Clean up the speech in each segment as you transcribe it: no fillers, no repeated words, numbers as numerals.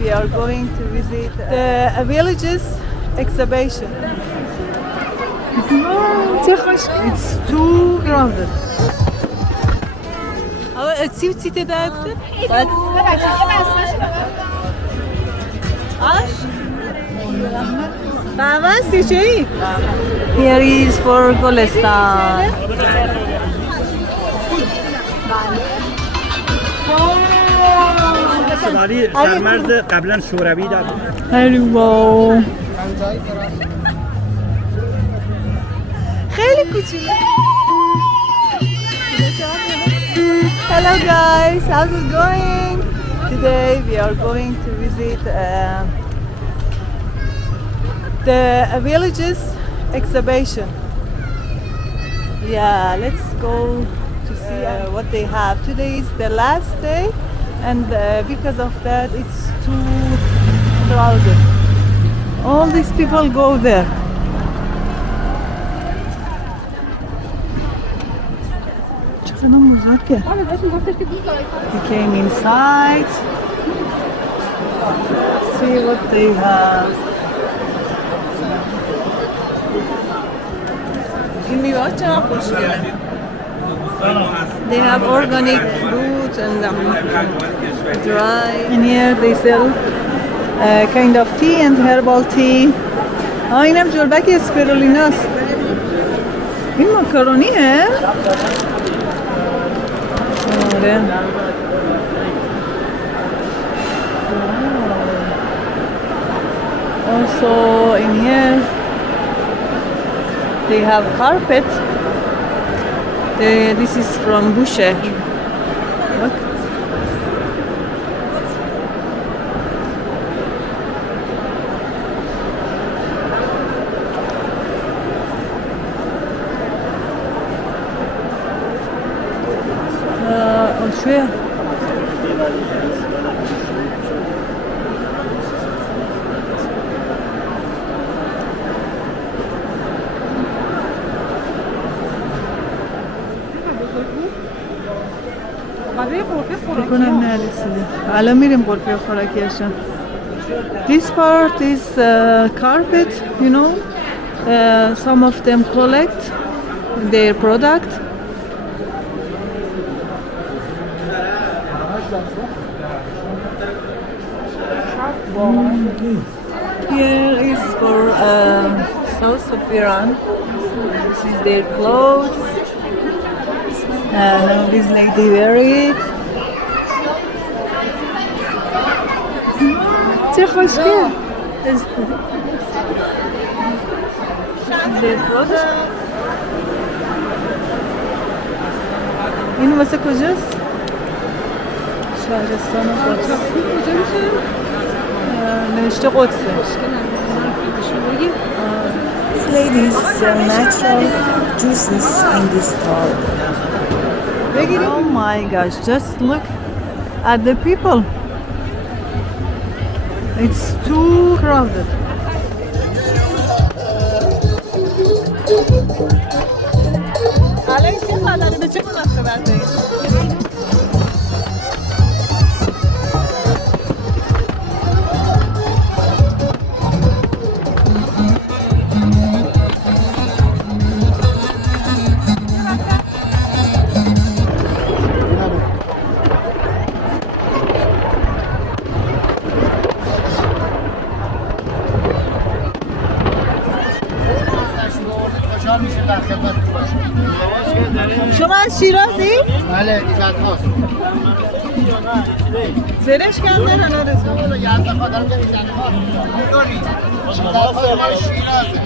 we are going to visit the villages exhibition. It's too crowded. سیت داکتر بعد آش بابا چی Here is for گلستان سواری سرمرز قبلا شوروی داد. هلو خیلی کوچیکه. Hello guys, how's it going? Today we are going to visit the villages exhibition. Yeah, let's go to see what they have. Today is the last day and because of that it's too crowded. All these people go there. We came inside. Let's see what they have. They have organic fruit and dry. And here they sell kind of tea and herbal tea. اینم جلبک اسپرولیناست. این ماکارونیه؟ آره. Also in here they have carpet. This is from Bushehr. Look. شوية This part is carpet, you know. Some of them collect their product. Here is for south of Iran. This is their clothes. This lady wear it. چه خوشگل. Their clothes. این واسه کجاست؟ شهرستان قدس. نوشته قدسه. These ladies sell natural juices in this stall. Oh my gosh, just look at the people. It's too crowded. شما از شیرازی؟ بله دیگه هاست زرش کم دارن آرزو یازده خودم که میزنه شیرازه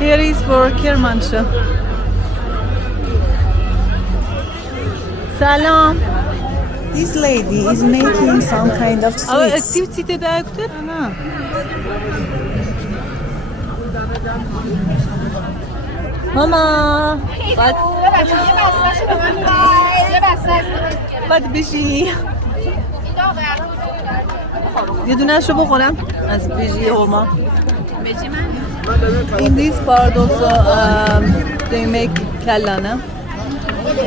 Here is for Kermanshah. Salam. This lady is making some kind of sweets. سیت داکتر؟ نه. ماما. بعد بشی. یه دونه شو بخورم از بیجی هما. In this part also they make kallana.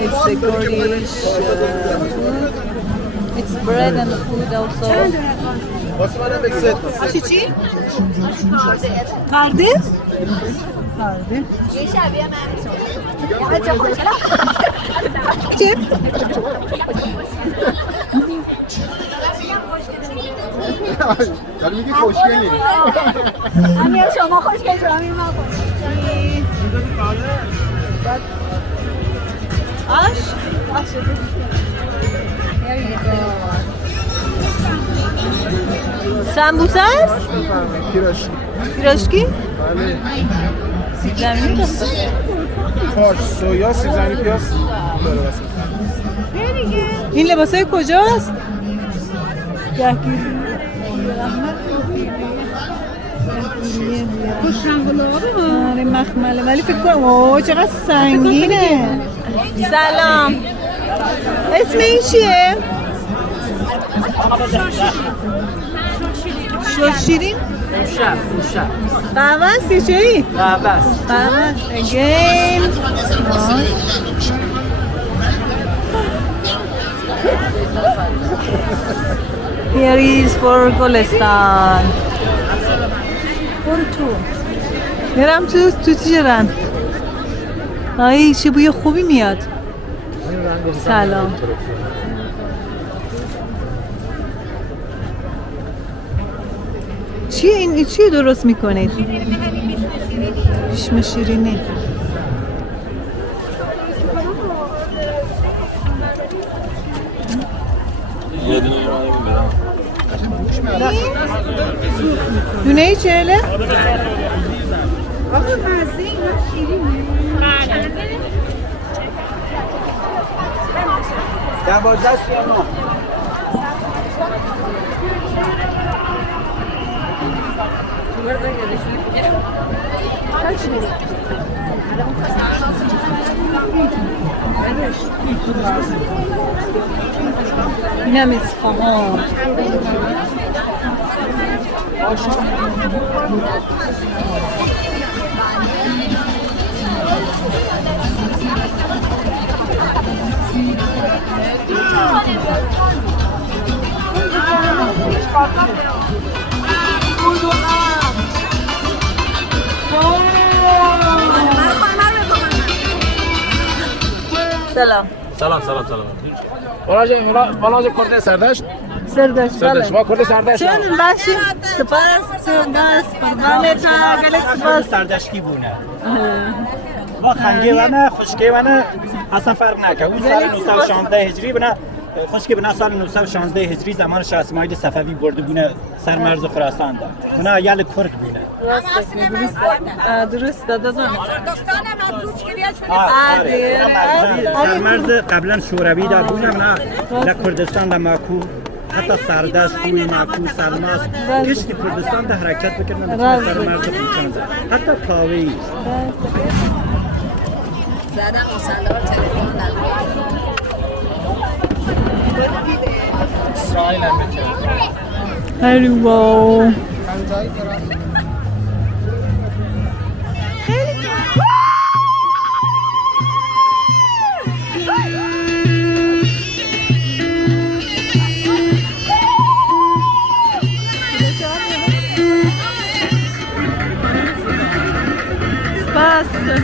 It's a Kurdish food. It's bread and food also. چی؟ قرده؟ قرده. چه؟ داری میگی خوشگلی همین شما خوشگل شما همین ما خوشگل آش؟ آش سمبوسه است؟ پیراشکی پیراشکی؟ بله سیب زمینی دسته؟ پاش سویا سیب زمینی پیاز داره واسه این لباسای کجاست؟ خوش رنگ و لعابه. آره مخمله ولی فکر کنم اوه چقدر سنگینه. سلام. اسم این چیه؟ شیرین؟ موشه قهوه است یا چی؟ قهوه است. قهوه است. Again. Here is for Golestan. برو تو. میرم تو چرن؟ آی چه بوی خوبی میاد. سلام. چیه این چی درست میکنید؟ بیشم شیرینی. دونه ای چهله؟ آقا مزه اینا شیرینه 12 39 اینم اصفهان. سلام. سلام والا کرد سردش سردش ما کرد سردش چون باشی سپاس سردش بله تا گلک سپاس سردشکی بونه ما خنگه ونه خشکه ونه اصلا فرق نکنه اون سال 916 هجری بونه خشکه بنا سال 916 هجری زمان شاه اسماعیل صفوی برده بونه سر مرز خراسان ده بونه یال کرد بونه درست دادم سر مرز قبلا شوروی ده بونه بونه کردستان ده ماکو حتی سردش کوی ماکو سلماس کشتی کردستان ده حرکت بکردن سر مرز خوچان ده حتی کاوی زدم مسلح تلفن اسرائیل هم بکنه هری واو Basta,